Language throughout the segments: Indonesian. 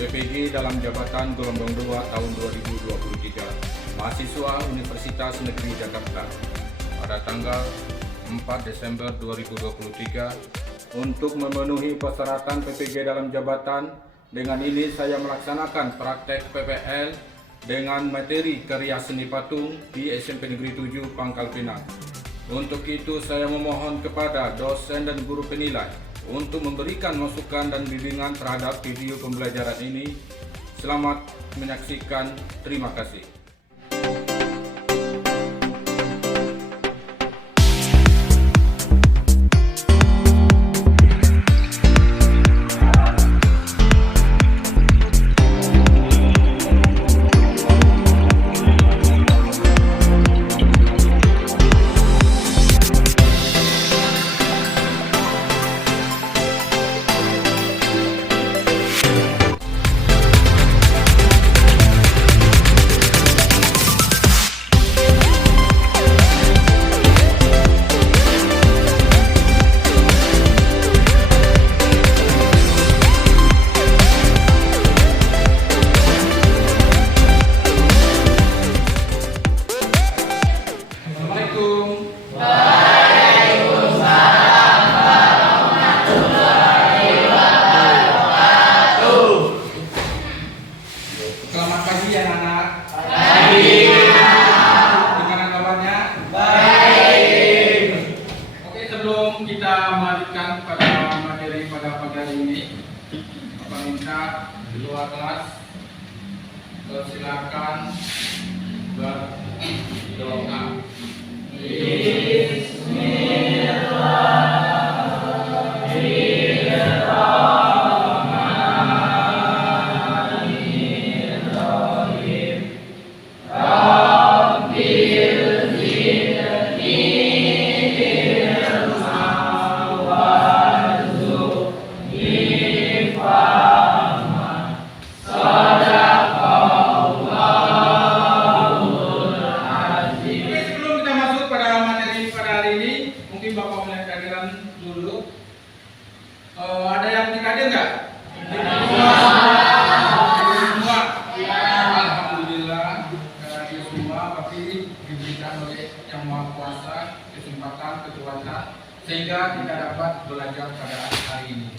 PPG dalam jabatan gelombang 2 tahun 2023 mahasiswa Universitas Negeri Jakarta pada tanggal 4 Desember 2023 untuk memenuhi persyaratan PPG dalam jabatan. Dengan ini saya melaksanakan praktek PPL dengan materi karya seni patung di SMP Negeri 7 Pangkal Pinang. Untuk itu saya memohon kepada dosen dan guru penilai untuk memberikan masukan dan bimbingan terhadap video pembelajaran ini. Selamat menyaksikan. Terima kasih. Selamat pagi anak-anak. Pagi. Gimana kabarnya? Baik. Oke, sebelum kita melanjutkan pada materi pada pagi hari ini, Bapak minta di luar kelas silakan berdoa. Bapak melihat kehadiran dulu. Ada yang hadir nggak? Semua. Alhamdulillah hadir semua. Tapi diberikan oleh Yang Maha Kuasa kesempatan kekuatan sehingga kita dapat belajar pada hari ini.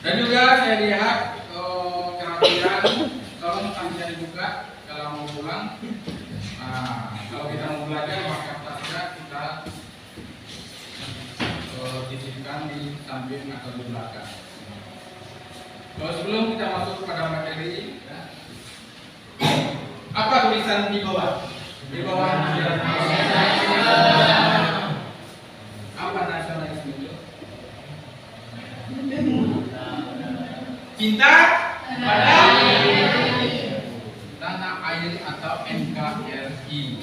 Dan juga saya lihat kehadiran tolong bisa dibuka kalau mau pulang. Kalau kita mau belajar maka kita disipkan di samping atau di belakang. Sebelum kita masuk kepada materi, apa tulisan di bawah? Di bawah apa nasionalisme itu? Cinta pada tanah air atau NKRI.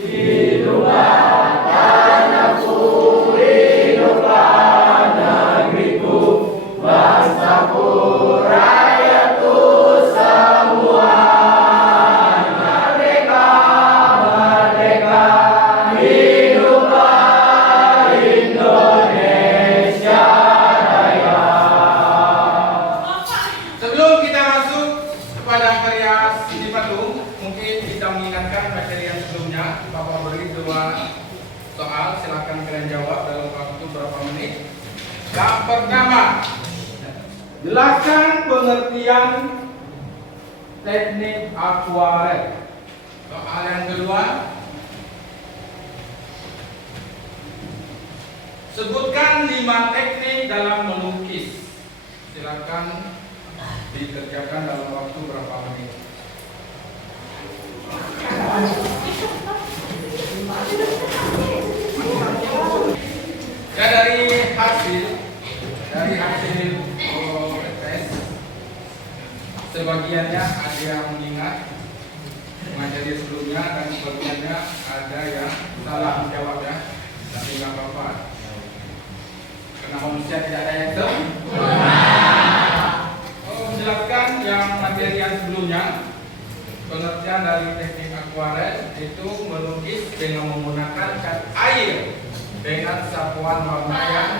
Hiduplah tanahku, hiduplah negeriku, bangsaku, rakyatku semua. Merdeka, merdeka, hiduplah Indonesia Raya. Sebelum kita masuk kepada karya seni patung, mungkin kita mengingatkan materi yang sebelumnya. Bapak beri 2 soal, silakan kalian jawab dalam waktu berapa menit. Yang pertama, jelaskan pengertian teknik akuarel. Soal yang kedua, sebutkan 5 teknik dalam melukis. Silakan dikerjakan dalam waktu berapa menit. Ya, dari hasil tes, sebagiannya ada yang mengingat materi sebelumnya dan sebagiannya ada yang salah menjawab ya, tapi nggak apa-apa. Karena manusia tidak ada yang sempurna. Menjelaskan yang materi yang sebelumnya. Pengertian dari teknik akuarel itu melukis dengan menggunakan cat air. dengan sapuan warna yang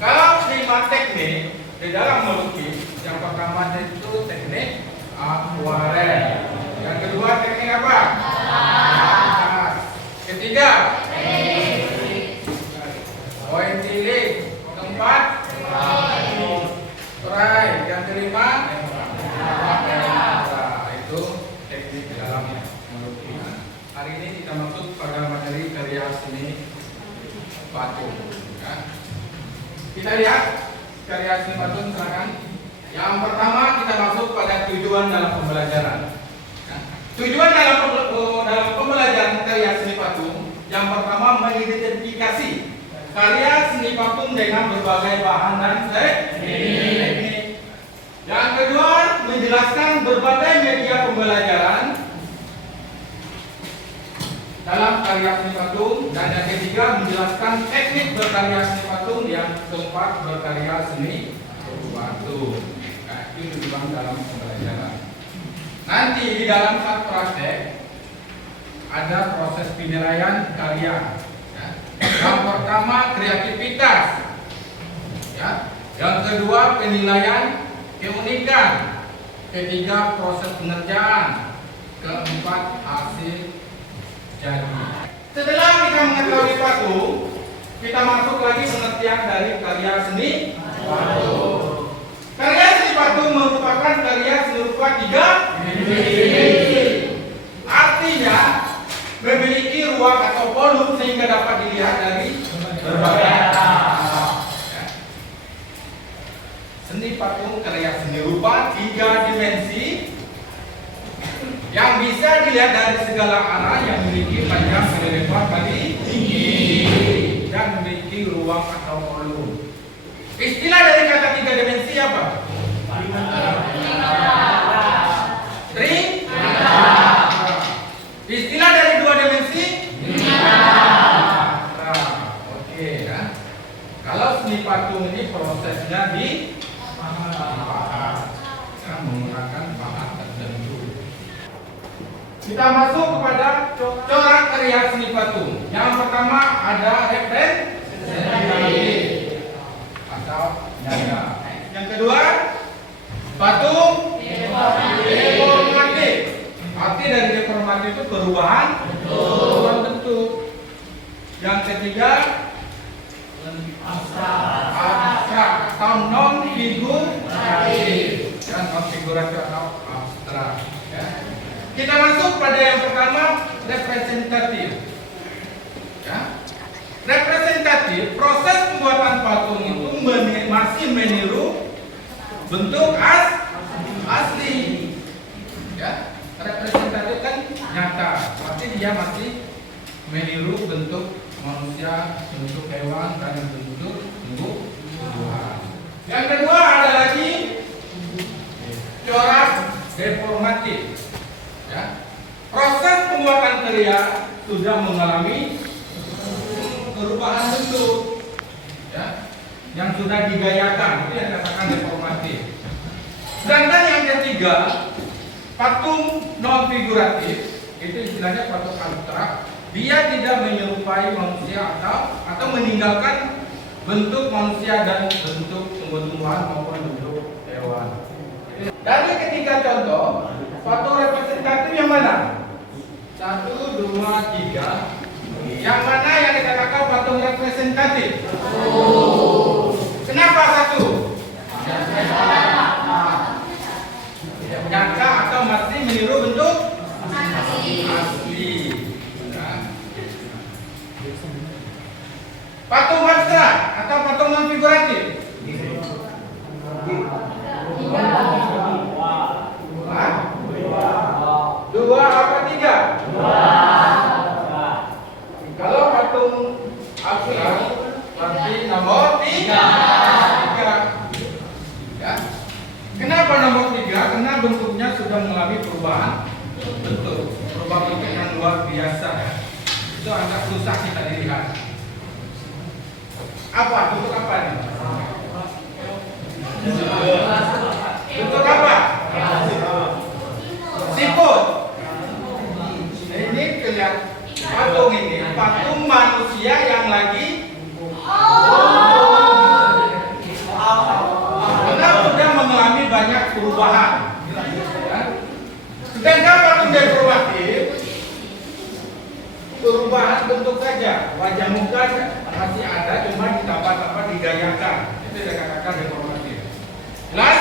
kalau 5 teknik di dalam melukis, yang pertama itu teknik akuarel, yang kedua teknik apa? Ketiga pointilik, keempat spray, yang kelima itu teknik di dalam melukis. Hari ini kita masuk pada materi karya seni patung. Kita lihat karya seni patung silakan. Yang pertama kita masuk pada tujuan dalam pembelajaran. Tujuan dalam pembelajaran karya seni patung, yang pertama mengidentifikasi karya seni patung dengan berbagai bahan dan teknik. Yang kedua menjelaskan berbagai media pembelajaran dalam karya seni patung, dan yang ketiga menjelaskan teknik berkarya seni patung, yang keempat berkarya seni patung. Itu tujuan dalam pembelajaran. Nanti di dalam saat praktek ada proses penilaian karya. Yang pertama kreativitas, yang kedua penilaian keunikan, ketiga proses pengerjaan, keempat hasil jadi. Setelah kita mengetahui patung, kita masuk lagi pengertian dari karya seni patung. Karya seni patung merupakan karya seni rupa 3 dimensi. Artinya memiliki ruang atau volume sehingga dapat dilihat dari berbagai arah. Seni patung karya seni rupa 3 dimensi yang bisa dilihat dari segala arah, yang memiliki panjang lebar kali tinggi dan memiliki ruang atau volume. Istilah dari kata 3 dimensi apa? Istilah dari 2 dimensi? Oke ya. Kalau seni patung ini prosesnya di menggunakan bahan tertentu. Kita masuk kepada corak karya seni patung. Yang pertama ada representatif atau nyata. Yang kedua patung deformatif. Arti dari deformatif itu perubahan bentuk. Yang ketiga abstrak atau non figuratif. Dan non figuratif atau abstrak. Kita masuk pada yang pertama representatif. Representatif, proses pembuatan patung itu masih meniru bentuk asli. Representatif kan nyata, berarti dia masih meniru bentuk manusia, bentuk hewan, dan bentuk tumbuhan. Yang kedua ada lagi corak deformatif. Proses pembuatan karya sudah mengalami perubahan bentuk, yang sudah digayakan, itu yang dikatakan deformatif. Sedangkan yang ketiga patung non figuratif, itu istilahnya patung abstrak. Dia tidak menyerupai manusia atau meninggalkan bentuk manusia dan bentuk tumbuh-tumbuhan maupun bentuk hewan. Dari ketiga contoh patung representatif yang mana? 1, 2, 3. Yang mana yang dikatakan patung representatif? Kenapa 1? Nyata atau masih meniru bentuk asli. Patung abstrak atau patung non figuratif? 2 apa 3? 2. Kalau patung abstrak berarti nomor 3. Kenapa nomor 3? Karena bentuknya sudah mengalami perubahan bentuk, perubahan bentuk yang luar biasa. Itu agak susah kita dilihat. Apa? Bentuk apa ini? Bentuk apa? Siput. Ini kelihatan mengalami banyak perubahan. Ya. Sedangkan patung dekoratif, perubahan bentuk saja, wajah muka masih ada, cuma ditambah-tambah digayakan. Itu dikatakan dekoratif. Jelas?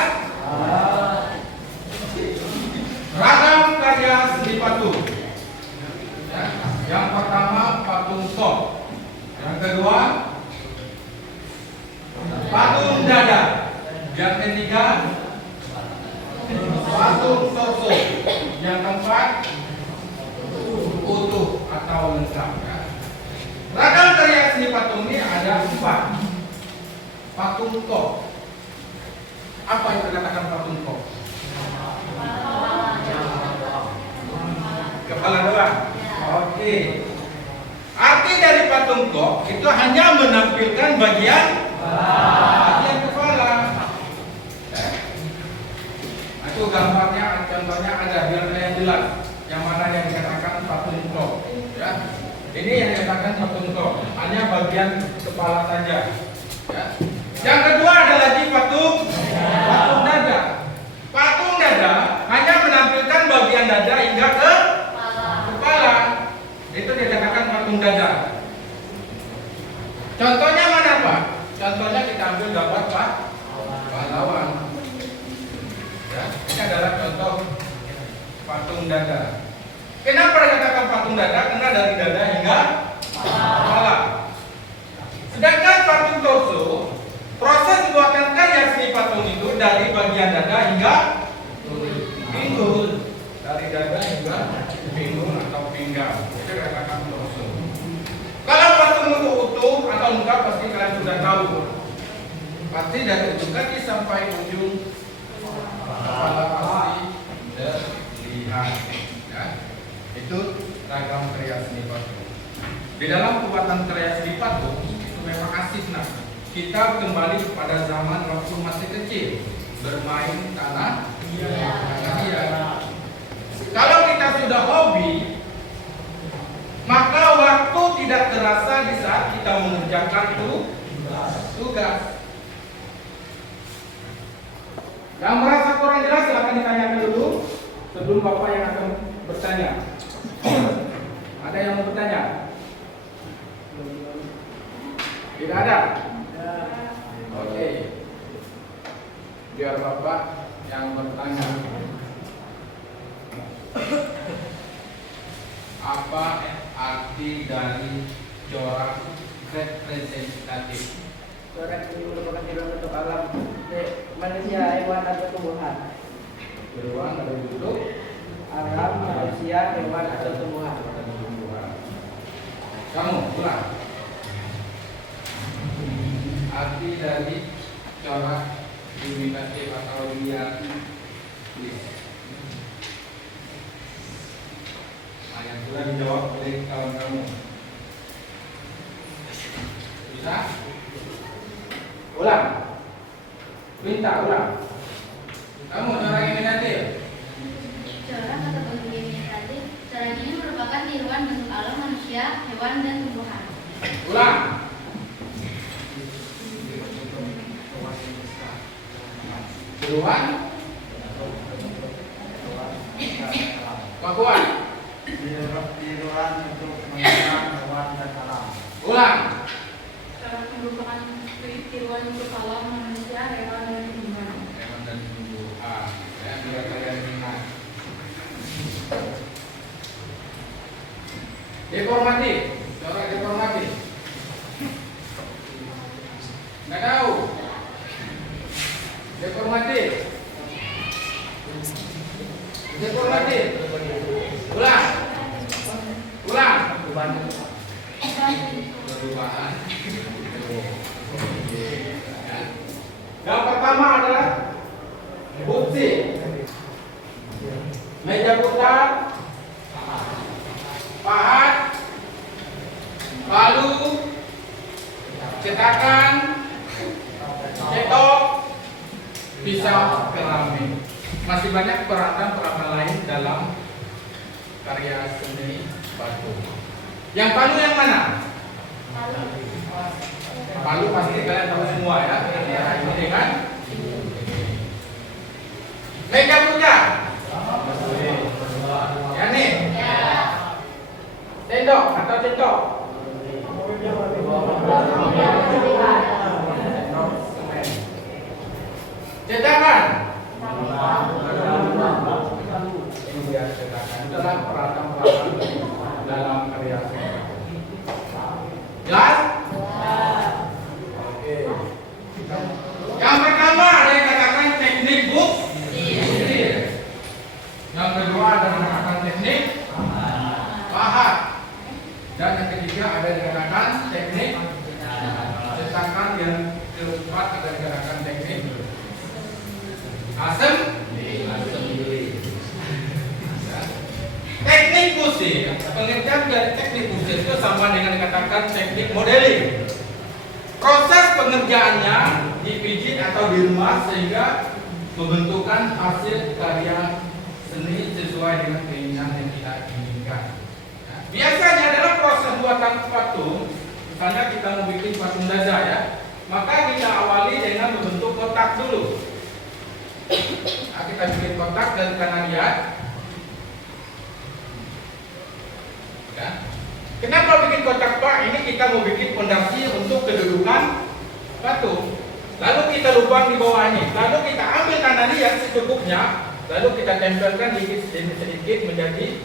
Ragam karya seni patung. Ya. Yang pertama patung top. Yang kedua patung dada. Yang ketiga patung torso. Yang keempat utuh atau lengkap. Ya. Ragam karya seni patung ini ada 4. Patung top. Apa yang dikatakan patung top? Kepala doang. Oke. Arti dari patung kok itu hanya menampilkan bagian kepala. Itu gambarnya, contohnya ada biar yang jelas. Yang mana yang dikatakan patung kok. Ya. Ini yang dikatakan patung kok. Hanya bagian kepala saja. Ya. Yang kedua ada lagi patung dada. Patung dada hanya menampilkan bagian dada hingga ke kepala. Itu dikatakan patung dada. Contohnya mana Pak? Contohnya kita ambil gambar Pak pahlawan. Ya, ini adalah contoh patung dada. Kenapa dikatakan patung dada? Karena dari dada hingga kepala. Sedangkan patung torso, proses pembuatan karya seni patung itu dari bagian dada hingga pinggul, dari dada hingga pinggul atau pinggang. Itu dikatakan torso. Kalau patung itu utuh atau lengkap pasti kalian sudah tahu. Pasti dari ujung kaki sampai ujung kepala pasti terlihat. Ya. Itu ragam karya seni patung. Di dalam pembuatan karya seni patung itu memang asik nah. Kita kembali pada zaman waktu masih kecil, bermain tanah hias. Kalau kita sudah hobi, maka waktu tidak terasa di saat kita mengerjakan tugas. Yang merasa kurang jelas silahkan ditanyakan dulu sebelum Bapak yang akan bertanya. Ada yang mau bertanya? Tidak ada? Oke. Biar Bapak yang bertanya. Apa arti dari corak representatif? Corak ini merupakan tiruan bentuk alam manusia, hewan, atau tumbuhan. Tiruan ada bentuk Alam, manusia, hewan, atau tumbuhan. Kamu ulang. Arti dari corak imitatif atau liar. Yang sudah dijawab oleh kawan kamu. Bisa? Ulang. Minta ulang. Kamu corak imitatif. Corak atau bentuk imitatif, corak ini merupakan tiruan bentuk alam manusia, hewan, dan tumbuhan. Ulang. Tiruan. Pak Kuat. Tiruan untuk manusia, hewan, dan alam. Ulang. Corak merupakan tiruan bentuk alam manusia, hewan, dan tumbuhan. Hewan dan tumbuhan. Ya, biar kalian ingat. Deformatif. Corak deformatif. Nggak tahu. Deformatif. Deformatif. Ulang. Ulang. Perubahan. Yang pertama adalah butsi. Meja putar, pahat, palu, cetakan, cetok, pisau, keramik. Masih banyak peralatan lain dalam karya seni patung. Yang palu yang mana? Palu pasti kalian tahu semua ya. Ini kan? Mega Putra. Yani. Sendok atau sendok? Cetakan. Ini dia cetakan. Itulah peralatan-peralatan dalam karya seni. Jelas? Oke. Yang pertama ada yang katakan teknik buktir. Yang kedua ada yang katakan teknik pahat. Dan yang ketiga ada yang dikatakan teknik cetakan, yang keempat ada yang dikatakan teknik assembly. Teknik pusir, pengertian dari teknik pusir itu sama dengan dikatakan teknik modeling. Proses pengerjaannya dipijit atau diremas sehingga pembentukan hasil karya seni sesuai dengan keinginan yang kita inginkan. Biasanya adalah proses buatan patung. Misalnya kita mau bikin patung Daza ya, maka kita awali dengan membentuk kotak dulu. Nah, kita bikin kotak dari kanan lihat. Ya. Kenapa bikin kotak Pak? Ini kita mau bikin fondasi untuk kedudukan patung. Lalu kita lubang di bawahnya. Lalu kita ambil kanan lihat secukupnya. Lalu kita tempelkan sedikit menjadi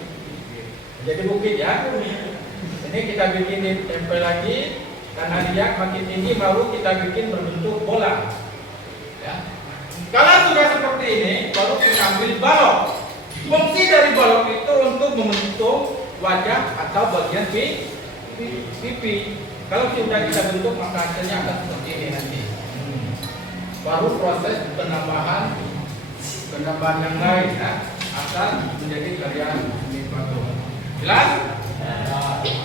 bukit ya. Ini kita bikin tempel lagi. Kanan lihat makin tinggi, baru kita bikin berbentuk bola. Ya. Kalau sudah seperti ini, baru kita ambil balok. Fungsi dari balok itu untuk membentuk wajah atau bagian pipi. Kalau sudah kita bentuk, maka hasilnya akan seperti ini nanti. Baru proses penambahan yang lain ya, akan menjadi karya seni patung. Jelas?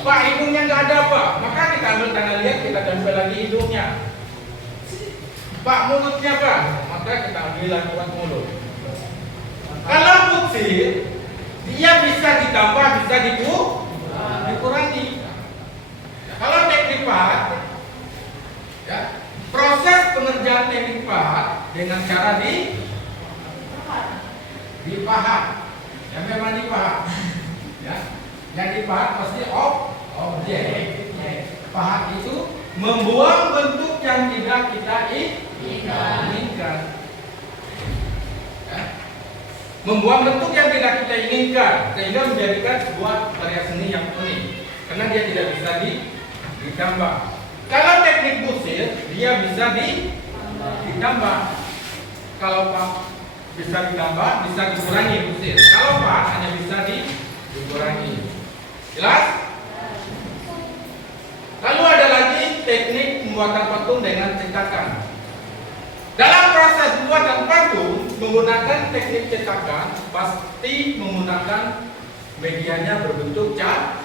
Pak, hidungnya nggak ada Pak, maka kita ambil kanan lihat, kita tempel lagi hidungnya. Pak, mulutnya Pak, maka kita ambil lagi buat mulut. Kalau pusir, dia bisa ditambah, bisa dikurangi. Kalau teknik pahat, ya, proses pengerjaan teknik pahat dengan cara dipahat, ya memang dipahat, ya. Yang dipahat pasti objek. Pahat itu membuang bentuk yang tidak kita inginkan. Ya. Membuang bentuk yang tidak kita inginkan sehingga menjadikan sebuah karya seni yang unik karena dia tidak bisa ditambah. Kalau teknik pusir dia bisa ditambah. Kalau Pak bisa ditambah, bisa dikurangi pusir. Kalau Pak hanya bisa dikurangi. Jelas? Lalu ada lagi teknik pembuatan patung dengan cetakan. Dalam proses pembuatan patung menggunakan teknik cetakan pasti menggunakan medianya berbentuk cair.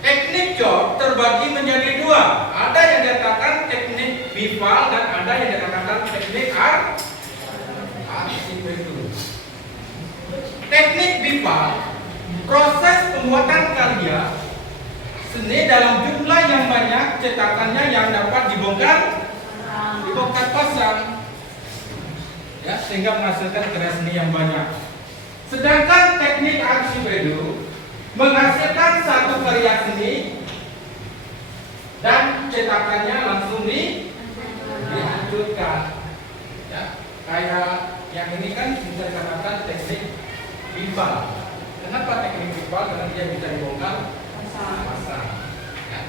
Teknik job terbagi menjadi dua. Ada yang dikatakan teknik bival dan ada yang dikatakan teknik arsipedu. Teknik bival, proses pembuatan karya seni dalam jumlah yang banyak, cetakannya yang dapat dibongkar pasang, ya, sehingga menghasilkan karya seni yang banyak. Sedangkan teknik arsipedu menghasilkan satu karya seni dan cetakannya langsung dihancurkan. Ya, kayak yang ini kan bisa dikatakan teknik bival. Kenapa teknik bival? Karena dia bisa dibongkar pasang. Ya.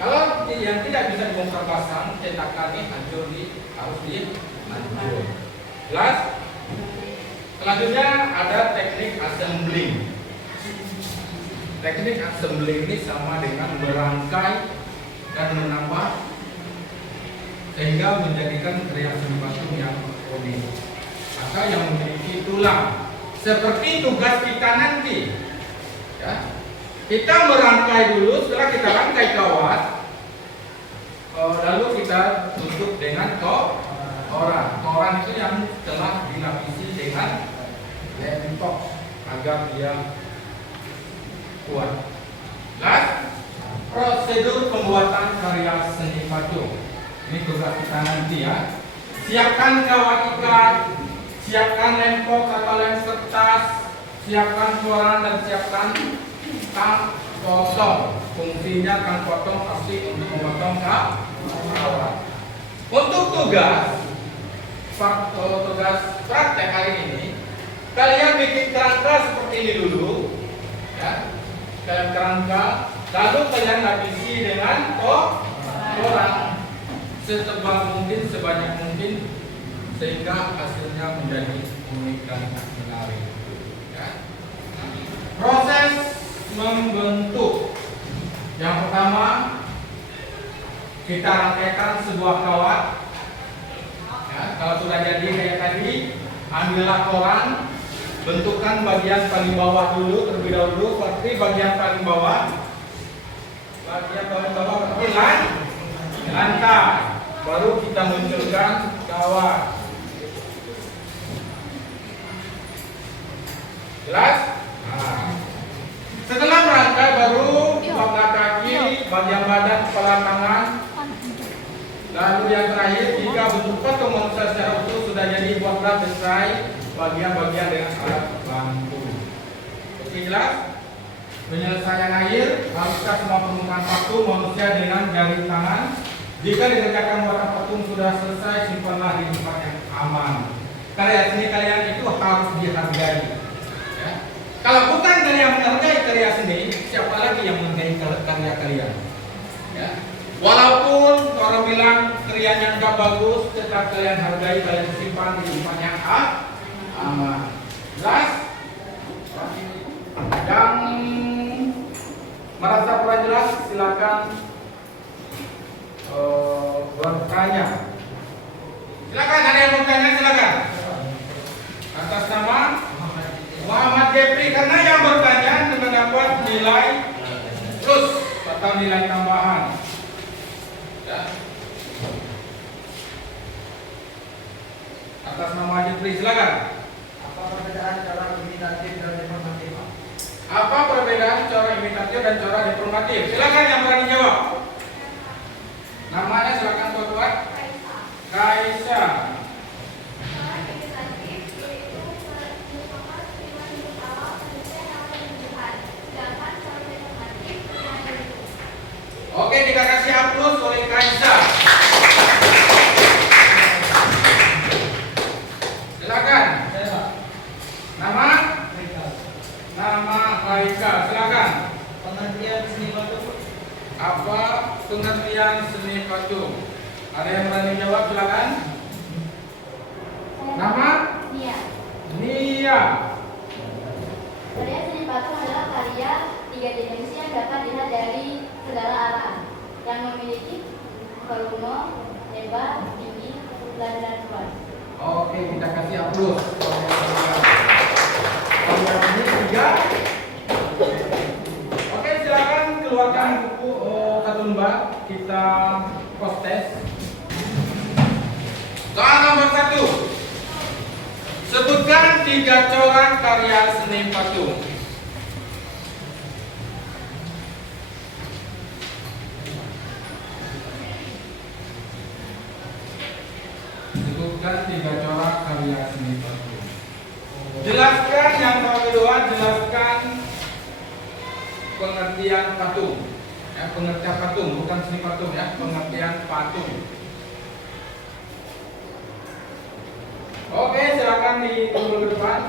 Kalau yang tidak bisa dibongkar pasang, cetakannya harus dihancur. Jelas? Selanjutnya ada teknik assembling. Teknik assembling ini sama dengan merangkai dan menambah sehingga menjadikan karya seni patung yang unik. Maka yang memiliki tulang. Seperti tugas kita nanti. Ya. Kita merangkai dulu, setelah kita rangkai kawat, lalu kita tutup dengan koran. Koran itu yang telah dilapisi dengan lentok agar dia kuat. Prosedur pembuatan karya seni patung. Ini tugas kita nanti ya. Siapkan kawat ikat, siapkan lempok atau lem kertas, siapkan koran dan siapkan kang potong. Fungsinya kang potong pasti untuk memotong kawat. Untuk tugas praktek hari ini, kalian bikin kerangka seperti ini dulu, ya. Kalian kerangka, lalu kalian lapisi dengan koran setebal mungkin, sebanyak mungkin, sehingga hasilnya menjadi unik dan menarik. Ya. Proses membentuk. Yang pertama, kita rangkaikan sebuah kawat. Ya, kalau sudah jadi kayak tadi, ambillah koran, bentukkan bagian paling bawah dulu terlebih dahulu. Seperti bagian paling bawah, seperti lantai. Baru kita munculkan kawat. Jelas? Nah. Setelah merangkai baru bangkai kaki, bagian badan, kepala tangan. Lalu yang terakhir, jika bentuk patung manusia secara utuh sudah jadi, buatlah desain bagian-bagian dengan alat bantu. Oke, jelas? Penyelesaian akhir, haruskah semua permukaan patung manusia dengan jari tangan? Jika dikerjakan buatan patung sudah selesai, simpanlah di tempat yang aman. Karya seni kalian itu harus dihargai. Ya. Kalau bukan kalian menghargai karya seni, siapa lagi yang menghargai karya kalian? Ya. Walaupun orang bilang karyanya nggak bagus, tetap kalian hargai, kalian simpan di tempat yang aman. Jelas? Yang merasa kurang jelas silakan bertanya. Silakan, ada yang bertanya, silakan. Atas nama Muhammad Jepri, karena yang bertanya mendapat nilai plus atau nilai tambahan. Ya. Atas nama Jepri, silakan. Apa perbedaan cara imitatif dan deformatif? Apa perbedaan cara imitatif dan cara deformatif? Silakan yang berani jawab. Namanya silakan buat Kaisa. Oke, kita kasih aplaus oleh Kaisa. Silakan. Nama? Nama Kaisa. Silakan. Pengertian seni patung. Apa pengertian seni patung? Ada yang berani jawab, silakan. Nama? Nia. Nia. Karya seni patung adalah karya tiga dimensi yang dapat dilihat dari segala arah, yang memiliki volume, lebar, tinggi, dan luas. Oke, kita kasih aplaus. Yang ini tiga. Oke, silakan keluarkan buku satu lembar, kita post test. Soal nomor 1. Sebutkan 3 corak karya seni patung. Sebutkan 3 corak karya seni patung. Jelaskan yang kedua, jelaskan pengertian patung. Ya, pengertian patung, bukan seni patung ya, pengertian patung. Oke, silakan ditunggu ke depan.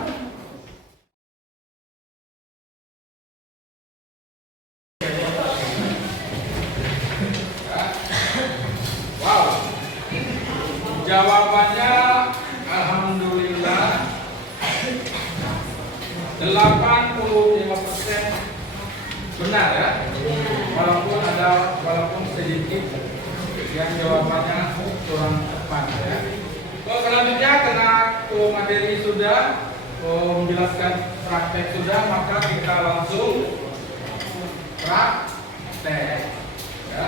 Wow. Jawabannya alhamdulillah 85% benar ya. Walaupun sedikit yang jawabannya kurang tepat ya. Selanjutnya karena materi sudah, menjelaskan praktek sudah, maka kita langsung praktek. Ya.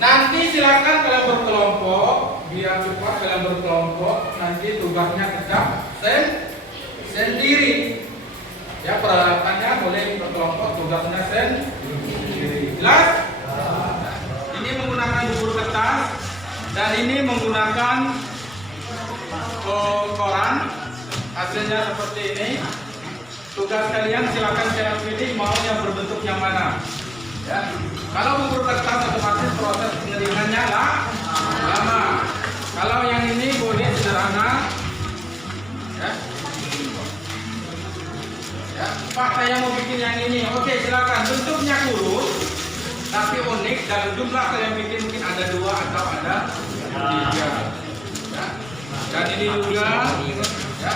Nanti silakan kalian berkelompok, biar cepat kalian berkelompok. Nanti tugasnya tetap sendiri. Ya, peralatannya boleh berkelompok, tugasnya sendiri. Jelas? Ini menggunakan buku kertas. Dan ini menggunakan koran, hasilnya seperti ini. Tugas kalian silakan kalian pilih mau yang berbentuk yang mana. Ya. Kalau bubur kertas otomatis proses pengeringannya lama. Kalau yang ini boleh sederhana. Ya. Ya, Pak, saya mau bikin yang ini. Oke, silakan. Bentuknya kurus, tapi unik. Dalam jumlah kalian bikin mungkin ada 2 atau ada 3. Ya. Dan ini juga. Ya.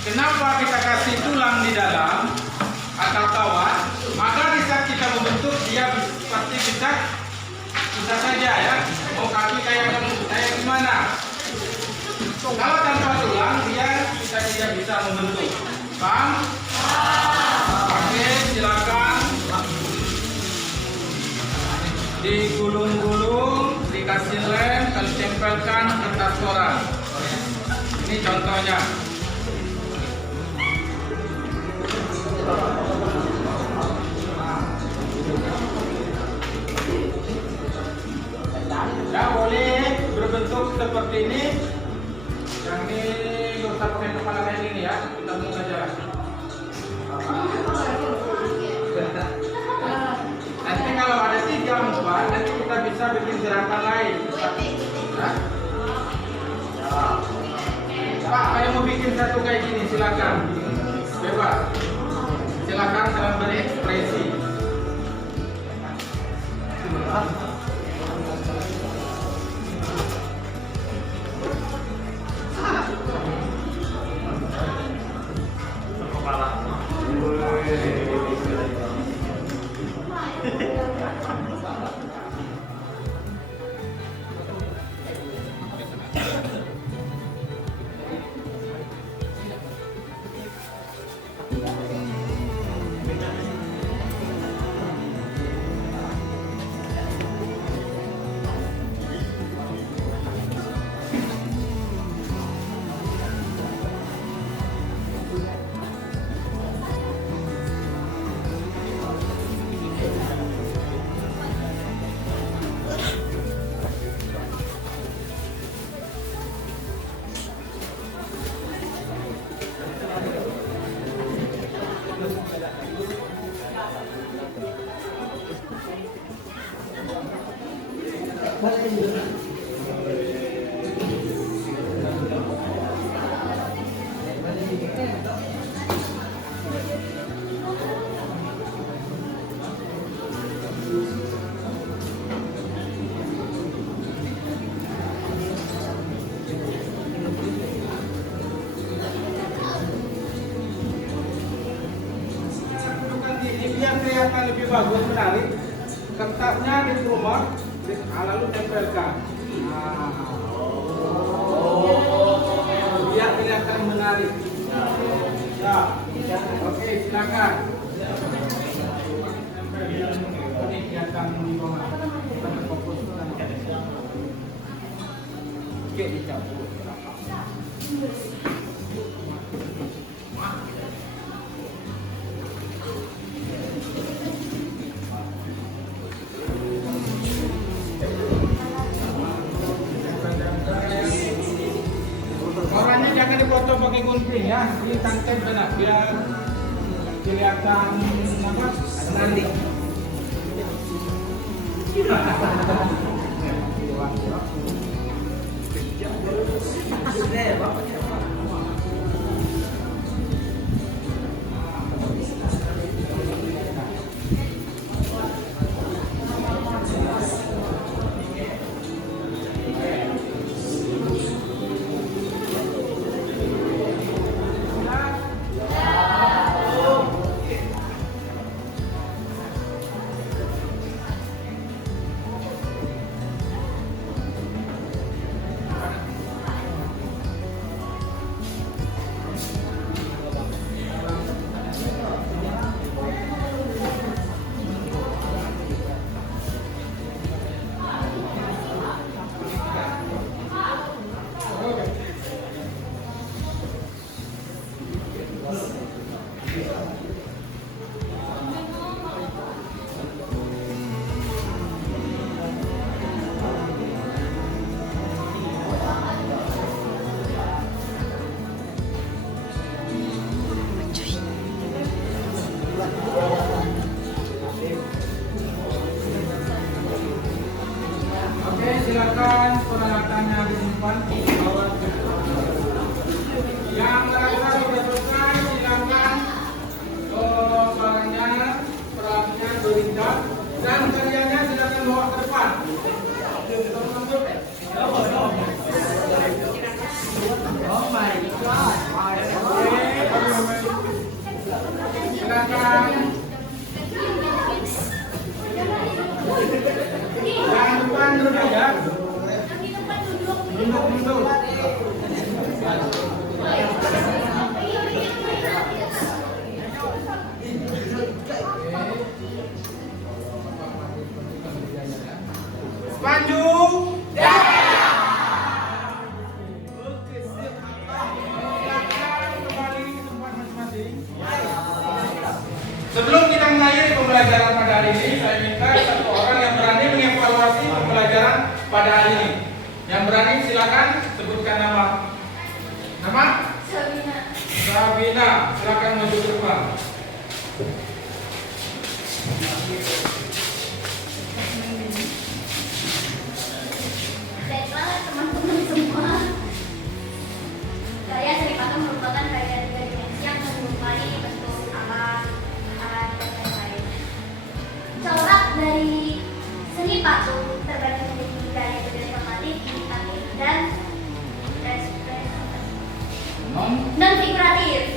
Kenapa kita kasih tulang di dalam atau kawat? Maka di saat kita membentuk dia pasti bisa saja ya. Mau kaki kayak gimana? Kalau tanpa tulang dia tidak bisa membentuk. Paham? Oke, silakan digulung-gulung, dikasih lem, dan tempelkan kertas koran. Ini contohnya. Ya, boleh berbentuk seperti ini. Yang ini nggak usah pakai kepala kayak gini ya, kita mulai saja. Nanti kalau ada 3, 4, nanti kita bisa bikin gerakan lain. Ya. Pak, kalau mau bikin satu kayak gini silakan, bebas. Silakan kalian berekspresi. Biar kelihatan lebih bagus, menarik, kertasnya dikrumot, lalu tempelkan. Biar kelihatan menarik. Ya, oke, silakan. Ini kelihatan di bawah. Oke, dicampur. Orangnya jangan dipotong pakai gunting ya, ditangkap benar biar kelihatan apa? Nanti. silakan peralatannya disimpan di bawah. Yang merasa sudah selesai silakan barangnya, peralatannya berlipat dan karyanya silakan bawa ke depan. Oh my god. Silakan. Yang depan dulu ya. Duduk. Maju. Oke, sip. Silakan kembali ke tempat masing-masing. Sebelum kita mengakhiri pembelajaran pada hari ini, saya minta satu orang yang berani mengevaluasi pembelajaran pada hari ini. Yang berani silakan sebutkan nama. Nama? Sabina. Silakan maju ke depan. Baiklah teman-teman semua, karya seni patung merupakan karya tiga dimensi yang menyerupai bentuk alam, dan lain-lain. Corak dari seni patung terbagi menjadi tiga, yaitu deformatif, imitatif, dan non figuratif.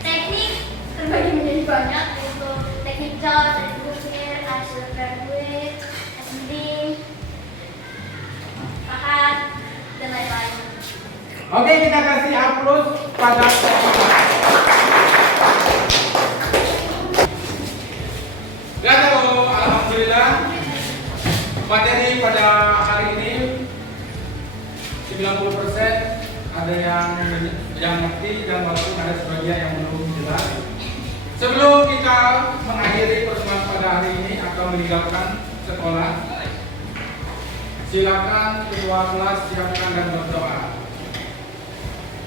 Teknik terbagi menjadi banyak, yaitu teknik cat, teknik kusir, hasil graduate, ascending, pahat, dan lain-lain. Oke, kita kasih aplaus pada ya, halo, alhamdulillah. Materi pada hari ini 90% ada yang ngerti dan walaupun ada sebagian yang belum jelas. Sebelum kita mengakhiri pertemuan pada hari ini atau meninggalkan sekolah, silakan ketua kelas siapkan dan berdoa.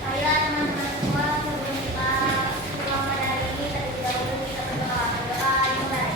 Saya teman-teman semua, sebelum kita pulang pada hari ini, terlebih dahulu kita berdoa. Berdoa dimulai.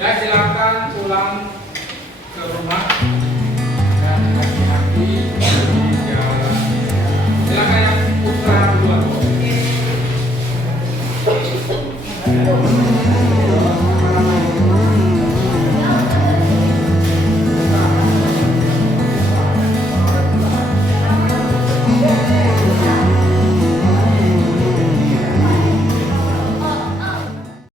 Dan silakan pulang ke rumah